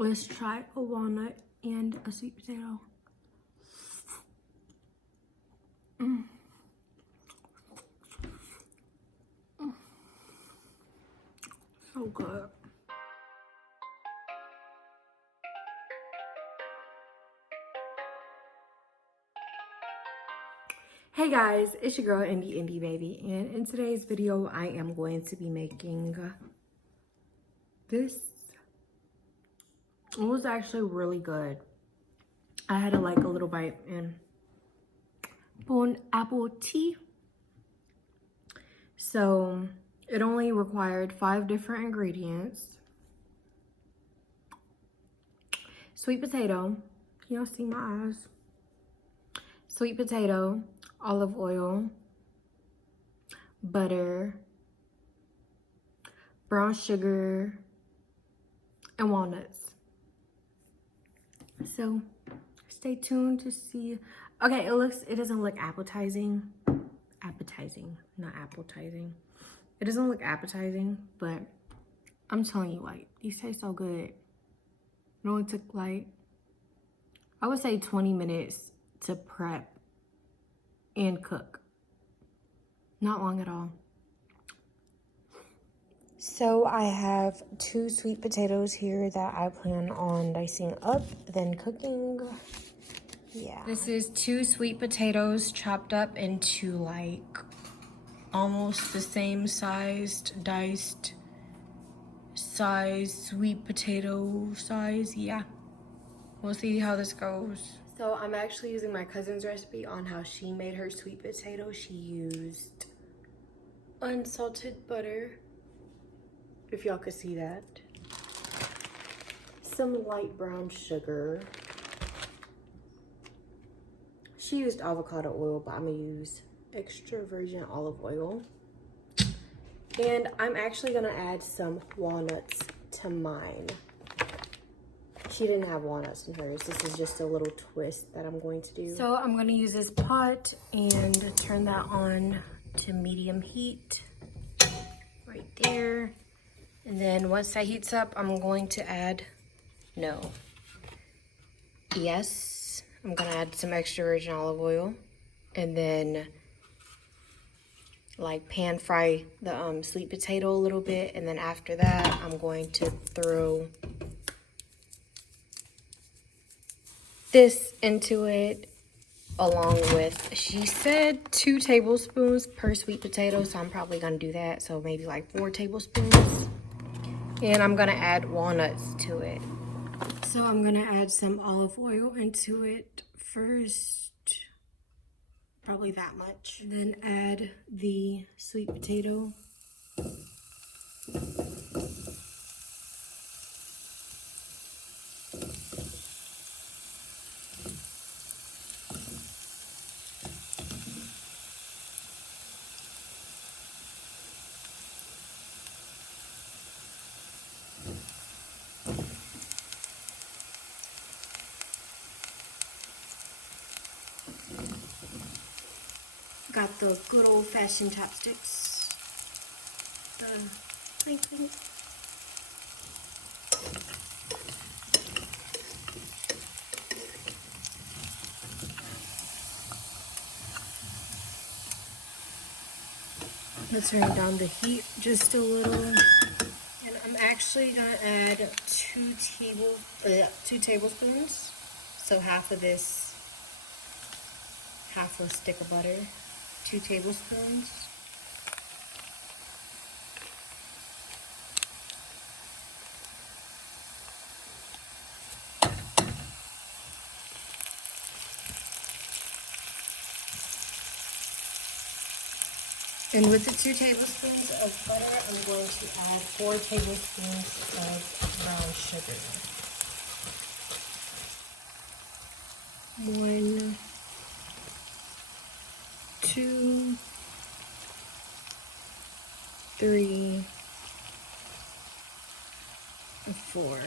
Let's try a walnut and a sweet potato. So good. Hey guys, it's your girl Indie Baby, and in today's video I am going to be making this. It was actually really good. I had a little bite and bon apple tea. So it only required 5 different ingredients. Sweet potato, y'all see my eyes? Sweet potato, olive oil, butter, brown sugar, and walnuts. So stay tuned to see. Okay, it doesn't look appetizing. Not appetizing. It doesn't look appetizing, but I'm telling you, these taste so good. It only took I would say 20 minutes to prep and cook. Not long at all. So I have 2 sweet potatoes here that I plan on dicing up, then cooking. Yeah. This is 2 sweet potatoes chopped up into almost the same sized diced size sweet potato size. Yeah. We'll see how this goes. So I'm actually using my cousin's recipe on how she made her sweet potato. She used unsalted butter, if y'all could see that. Some light brown sugar. She used avocado oil, but I'm gonna use extra virgin olive oil. And I'm actually gonna add some walnuts to mine. She didn't have walnuts in hers. This is just a little twist that I'm going to do. So I'm gonna use this pot and turn that on to medium heat right there. And then once that heats up, I'm going to add, I'm gonna add some extra virgin olive oil and then pan fry the sweet potato a little bit. And then after that, I'm going to throw this into it along with, she said 2 tablespoons per sweet potato, so I'm probably gonna do that. So maybe 4 tablespoons. And I'm gonna add walnuts to it. So I'm gonna add some olive oil into it first, probably that much. And then add the sweet potato. Got the good old-fashioned chopsticks. Clink, clink. Let's turn down the heat just a little. And I'm actually gonna add 2 tablespoons. So half of this, half a stick of butter. 2 tablespoons. And with the 2 tablespoons of butter, I'm going to add 4 tablespoons of brown sugar. 1, 2, 3, 4.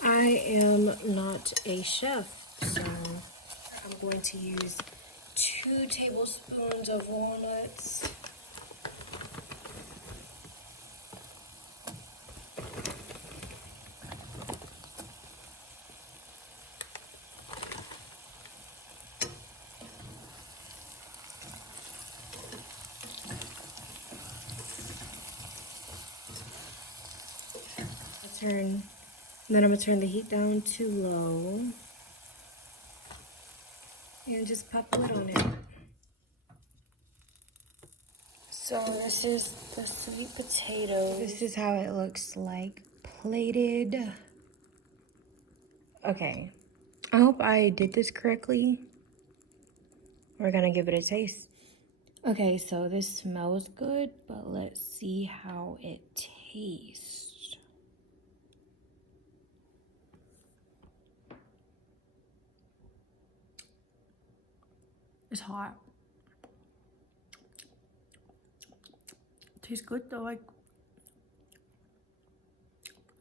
I am not a chef, so I'm going to use 2 tablespoons of walnuts. Then I'm gonna turn the heat down to low and just pop the lid on it. So this is the sweet potato. This is how it looks like plated. Okay, I hope I did this correctly. We're gonna give it a taste. Okay, so this smells good, but let's see how it tastes. It's hot. Tastes good though. Like,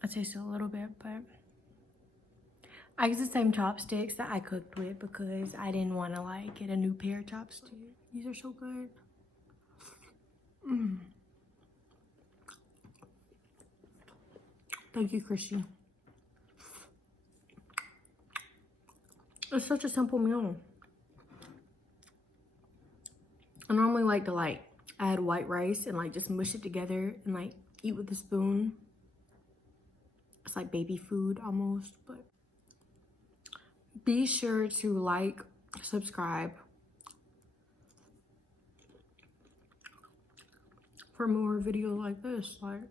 I tasted a little bit, but I used the same chopsticks that I cooked with because I didn't want to like get a new pair of chopsticks. These are so good. Thank you, Christy. It's such a simple meal. I normally like to add white rice and like just mush it together and like eat with a spoon. It's like baby food almost, but be sure to like, subscribe for more videos like this. Like,